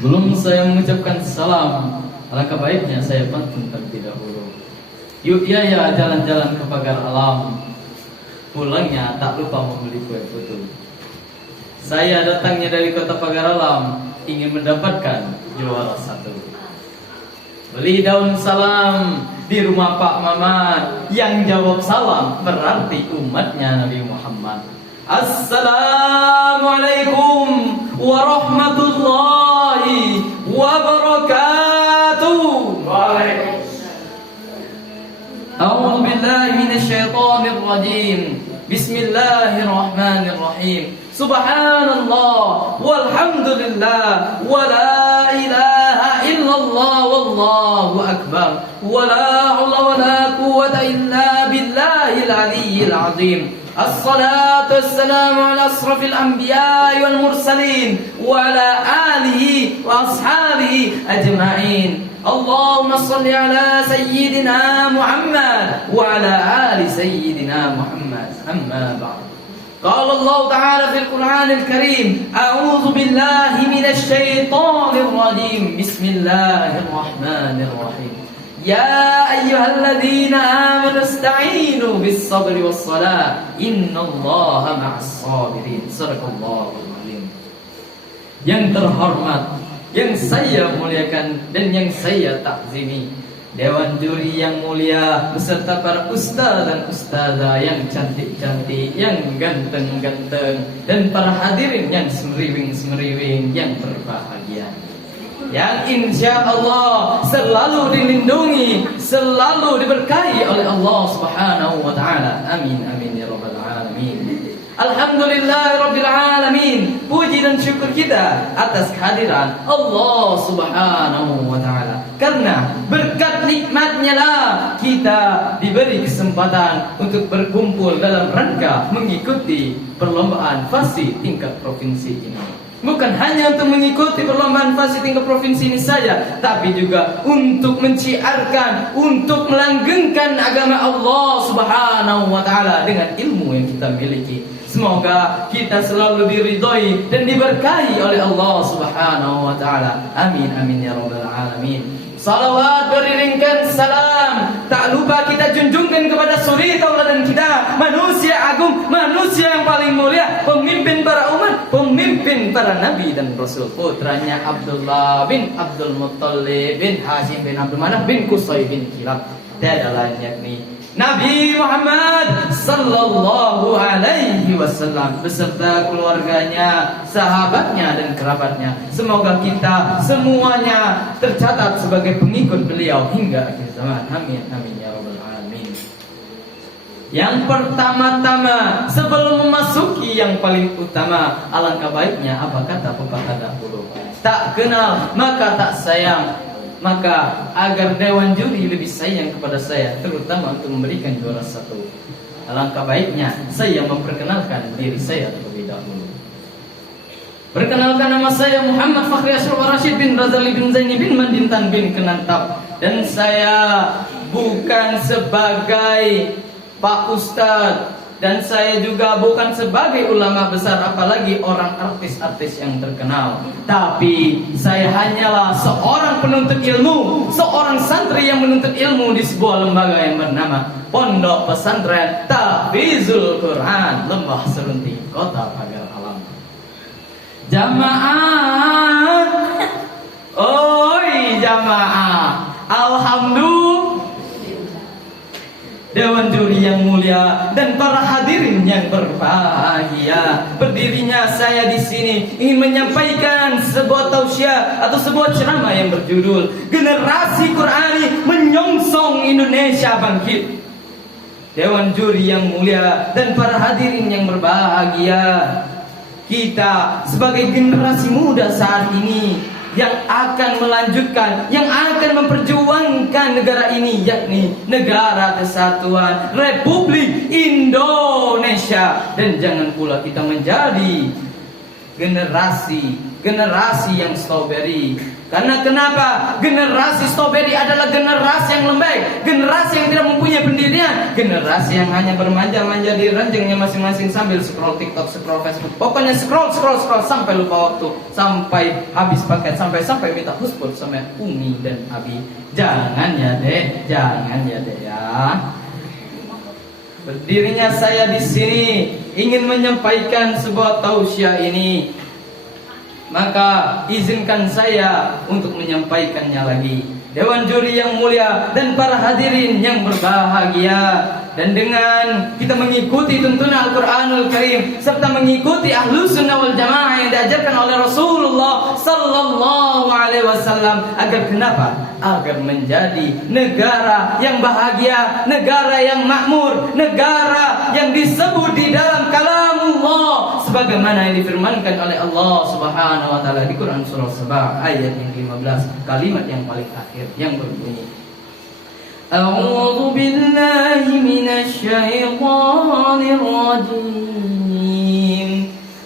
Sebelum saya mengucapkan salam, alangkah baiknya saya pantun terlebih dahulu. Yuk ya jalan-jalan ke pagar alam, pulangnya tak lupa membeli kue putu. Saya datangnya dari kota pagar alam, ingin mendapatkan juara satu. Beli daun salam di rumah Pak Mamat, yang jawab salam berarti umatnya Nabi Muhammad. Assalamualaikum warahmatullahi wabarakatuh. A'udzu billahi minasyaitonir rajim. Bismillahirrahmanirrahim. Subhanallah walhamdulillah wala ilaha illallah wallahu akbar. Wala haula wala quwwata illa billahil aliyyil azim. As-salatu wassalamu ala asrafil anbiya'i wal mursalin wa ala alihi wa ashabihi ajma'in. Allahumma salli ala sayyidina Muhammad wa ala ali sayyidina Muhammad. Amma ba'd. Qala Allah Ta'ala fil Qur'anil Karim, a'udzu billahi minasy syaithanir rajim. Bismillahirrahmanirrahim. Ya ayyuhalladzina amanu ista'inu bis sabri was salah, innallaha ma'as sabirin. Sadaqallahul azim. Yang terhormat, yang saya muliakan dan yang saya takzimi, Dewan juri yang mulia beserta para ustaz dan ustazah yang cantik-cantik, yang ganteng-ganteng, dan para hadirin yang semeriwing-semeriwing yang berbahagia, yang insya Allah selalu dilindungi, selalu diberkahi oleh Allah Subhanahu wa ta'ala. Amin amin ya rabbal alamin. Alhamdulillahirabbil alamin. Puji dan syukur kita atas kehadiran Allah Subhanahu wa ta'ala. Karena berkat nikmatnya lah kita diberi kesempatan untuk berkumpul dalam rangka mengikuti perlombaan FASI tingkat provinsi ini. Bukan hanya untuk mengikuti perlombaan FASI tingkat provinsi ini saja, tapi juga untuk menciarkan, untuk melanggengkan agama Allah Subhanahu wa ta'ala dengan ilmu yang kita miliki. Semoga kita selalu diridhoi dan diberkahi oleh Allah Subhanahu wa ta'ala. Amin amin ya rabbal alamin. Salawat beriringkan salam tak lupa kita junjungkan kepada suri tauladan kita, manusia agung, manusia yang paling mulia, pemimpin para umat, pemimpin para nabi dan rasul, putranya Abdullah bin Abdul Muttalib bin Hashim bin Abdul Manaf bin Qusay bin Kilab, tiada lain yakni Nabi Muhammad sallallahu alaihi wasallam beserta keluarganya, sahabatnya dan kerabatnya. Semoga kita semuanya tercatat sebagai pengikut beliau hingga akhir zaman. Amin amin ya rabbal alamin. Yang pertama-tama sebelum memasuki yang paling utama, alangkah baiknya apa kata pepatah dahulu, tak kenal maka tak sayang. Maka agar dewan juri lebih sayang kepada saya, terutama untuk memberikan juara satu, alangkah baiknya saya memperkenalkan diri saya terlebih dahulu. Perkenalkan, nama saya Muhammad Fakhri Ashraf Rashid bin Razali bin Zaini bin Mandintan bin Kenantap. Dan saya bukan sebagai Pak Ustadz, dan saya juga bukan sebagai ulama besar, apalagi orang artis-artis yang terkenal. Tapi saya hanyalah seorang penuntut ilmu, seorang santri yang menuntut ilmu di sebuah lembaga yang bernama Pondok Pesantren Tahfizul Quran Lembah Serunting, Kota Pagar Alam. Jamaah, oi jamaah, alhamdulillah, dewan juri yang mulia dan para hadirin yang berbahagia. Berdirinya saya di sini ingin menyampaikan sebuah tausiah atau sebuah ceramah yang berjudul Generasi Qurani Menyongsong Indonesia Bangkit. Dewan juri yang mulia dan para hadirin yang berbahagia, kita sebagai generasi muda saat ini yang akan melanjutkan, yang akan memperjuangkan negara ini, yakni Negara Kesatuan Republik Indonesia. Dan jangan pula kita menjadi generasi yang strawberry. Karena kenapa? Generasi strawberry adalah generasi yang lembek, generasi yang tidak mempunyai pendirian, generasi yang hanya bermanja-manja di ranjangnya masing-masing sambil scroll TikTok, scroll Facebook. Pokoknya scroll sampai lupa waktu, sampai habis paket, sampai minta hotspot sama Umi dan Abi. Jangan ya deh ya. Berdirinya saya di sini ingin menyampaikan sebuah tausiah ini. Maka izinkan saya untuk menyampaikannya lagi. Dewan juri yang mulia dan para hadirin yang berbahagia, dan dengan kita mengikuti tuntunan Al-Quranul Karim serta mengikuti Ahlus Sunnah wal Jamaah yang diajarkan oleh Rasulullah Sallallahu Alaihi Wasallam, agar kenapa? Agar menjadi negara yang bahagia, negara yang makmur, negara yang disebut di dalam kalamullah sebagaimana yang difirmankan oleh Allah Subhanahu wa taala di Quran surah Sabah ayat yang 15, kalimat yang paling akhir yang berbunyi, A'udzu billahi minasy syaithanir rajim.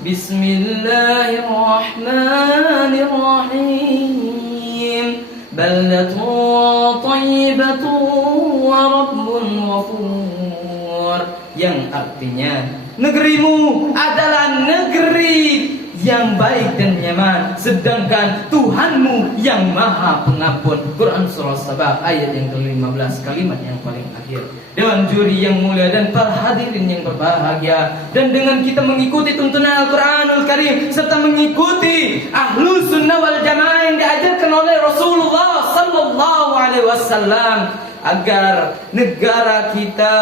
Bismillahirrahmanirrahim. Baldatun thayyibatun wa rabbun ghafur. Yang artinya, negerimu adalah negeri yang baik dan nyaman, sedangkan Tuhanmu yang maha pengampun. Quran surah Sabah ayat yang ke-15, kalimat yang paling akhir. Dewan juri yang mulia dan para hadirin yang berbahagia, dan dengan kita mengikuti tuntunan Al-Quranul Karim serta mengikuti Ahlus Sunnah wal Jamaah yang diajarkan oleh Rasulullah Sallallahu Alaihi Wasallam, agar negara kita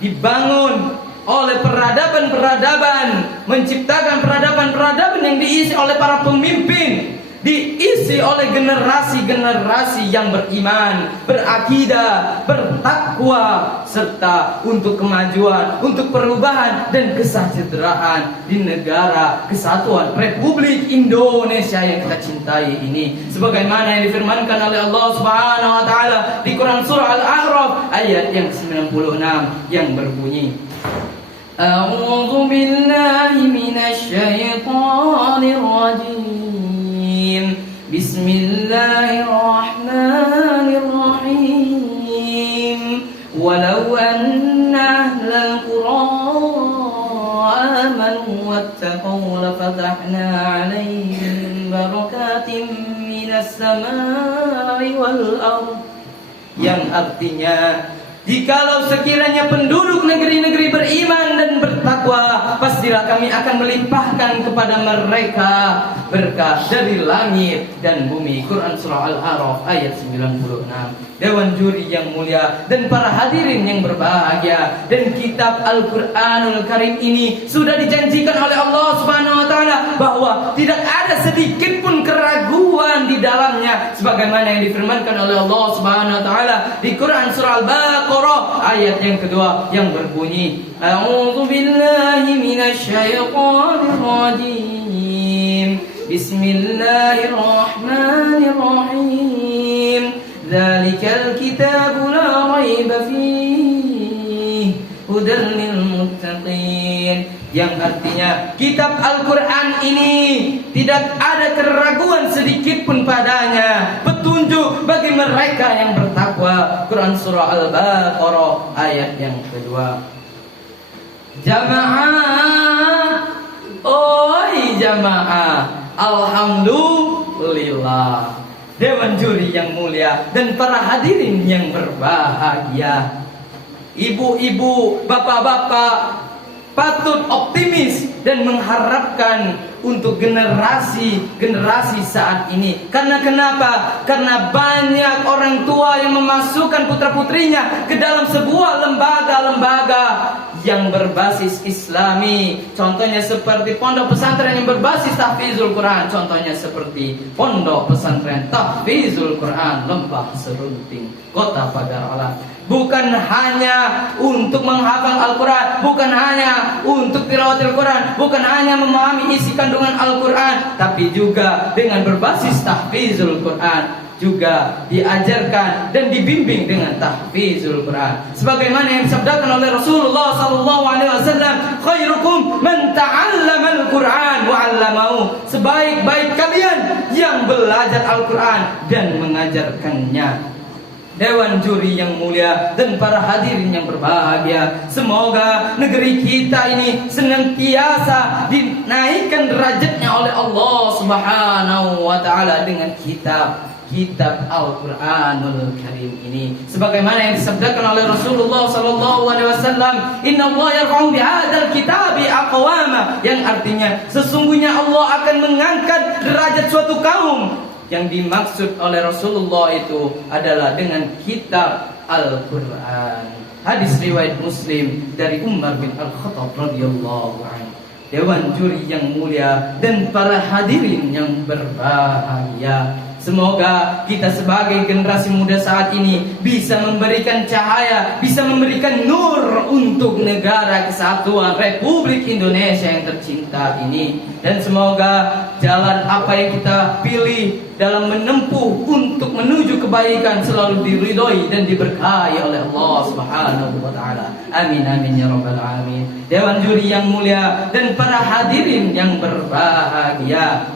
dibangun oleh peradaban-peradaban, menciptakan peradaban-peradaban yang diisi oleh para pemimpin, diisi oleh generasi-generasi yang beriman, berakidah, bertakwa, serta untuk kemajuan, untuk perubahan dan kesejahteraan di negara kesatuan Republik Indonesia yang kita cintai ini, sebagaimana yang difirmankan oleh Allah Subhanahu wa taala di Quran surah Al-A'raf ayat yang 96 yang berbunyi, A'udzu billahi minasy syaithanir rajim. Bismillahirrahmanirrahim. Walau anna ahlal qura amanu wattaqaw lafatahna 'alaihim barakatim minas samai wal ardh. Yang artinya, jikalau sekiranya penduduk negeri-negeri beriman dan bertakwa, pastilah kami akan melimpahkan kepada mereka berkah dari langit dan bumi. Quran surah Al-A'raf ayat 96. Dewan juri yang mulia dan para hadirin yang berbahagia, dan kitab Al-Quranul Karim ini sudah dijanjikan oleh Allah Subhanahu wa taala bahwa tidak ada sedikit pun keraguan di dalamnya, sebagaimana yang difirmankan oleh Allah Subhanahu wa taala di Quran surah Al-Baqarah ayat yang kedua yang berbunyi, A'udzu billahi minasy syaithanir rajim. Bismillahirrahmanirrahim. Dzalikal kitabu la raiba fihi hudal lil muttaqin. Yang artinya, kitab Al-Quran ini tidak ada keraguan sedikit pun padanya, petunjuk bagi mereka yang bertakwa. Quran surah Al-Baqarah ayat yang kedua. Jamaah, oi jamaah, alhamdulillah. Dewan juri yang mulia dan para hadirin yang berbahagia, ibu-ibu, bapak-bapak, patut optimis dan mengharapkan untuk generasi saat ini. Karena kenapa? Karena banyak orang tua yang memasukkan putra-putrinya ke dalam sebuah lembaga-lembaga yang berbasis Islami. Contohnya seperti pondok pesantren yang berbasis tahfizul Quran. Contohnya seperti pondok pesantren tahfizul Quran Lembah Serunting, Kota Pagar Alam. Bukan hanya untuk menghafal Al-Quran, bukan hanya untuk tilawat Al-Quran, bukan hanya memahami isi kandungan Al-Quran, tapi juga dengan berbasis tahfizul Quran. juga diajarkan dan dibimbing dengan tahfizul Quran. Sebagaimana yang disabdakan oleh Rasulullah sallallahu alaihi wasallam, khairukum man ta'allamal Quran wa 'allamahu. Sebaik-baik kalian yang belajar Al-Qur'an dan mengajarkannya. Dewan juri yang mulia dan para hadirin yang berbahagia, semoga negeri kita ini senantiasa dinaikkan derajatnya oleh Allah Subhanahu wa taala dengan kitab Al-Qur'anul Karim ini, sebagaimana yang disabdakan oleh Rasulullah sallallahu alaihi wasallam, innallaha yarfa'u bihadzal kitabi aqwama, yang artinya sesungguhnya Allah akan mengangkat derajat suatu kaum. Yang dimaksud oleh Rasulullah itu adalah dengan kitab Al-Quran. Hadis riwayat Muslim dari Umar bin Al-Khattab radhiyallahu anhu. Dewan juri yang mulia dan para hadirin yang berbahagia, semoga kita sebagai generasi muda saat ini bisa memberikan cahaya, bisa memberikan nur untuk negara kesatuan Republik Indonesia yang tercinta ini. Dan semoga jalan apa yang kita pilih dalam menempuh untuk menuju kebaikan selalu diridhoi dan diberkahi oleh Allah Subhanahu wa taala. Amin amin ya rabbal alamin. Dewan juri yang mulia dan para hadirin yang berbahagia,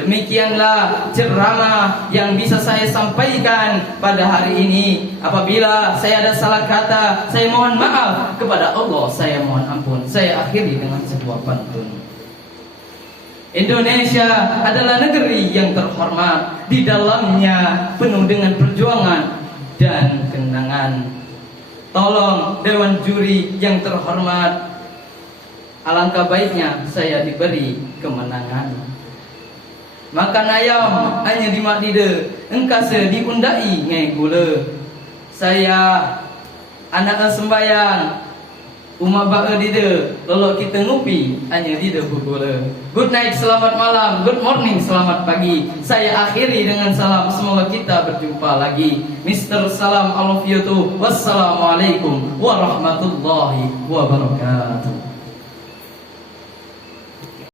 demikianlah ceramah yang bisa saya sampaikan pada hari ini. Apabila saya ada salah kata, saya mohon maaf kepada Allah, saya mohon ampun. Saya akhiri dengan sebuah pantun. Indonesia adalah negeri yang terhormat, di dalamnya penuh dengan perjuangan dan kenangan. Tolong Dewan Juri yang terhormat, alangkah baiknya saya diberi kemenangan. Makan ayam hanya di makdide, engkase diundai ngai gula. Saya anak sembayang, umat bae dide, lolok kita ngupi hanya dide gula. Good night, selamat malam. Good morning, selamat pagi. Saya akhiri dengan salam, semoga kita berjumpa lagi. Mr. Salam, I love you too. Wassalamualaikum warahmatullahi wabarakatuh.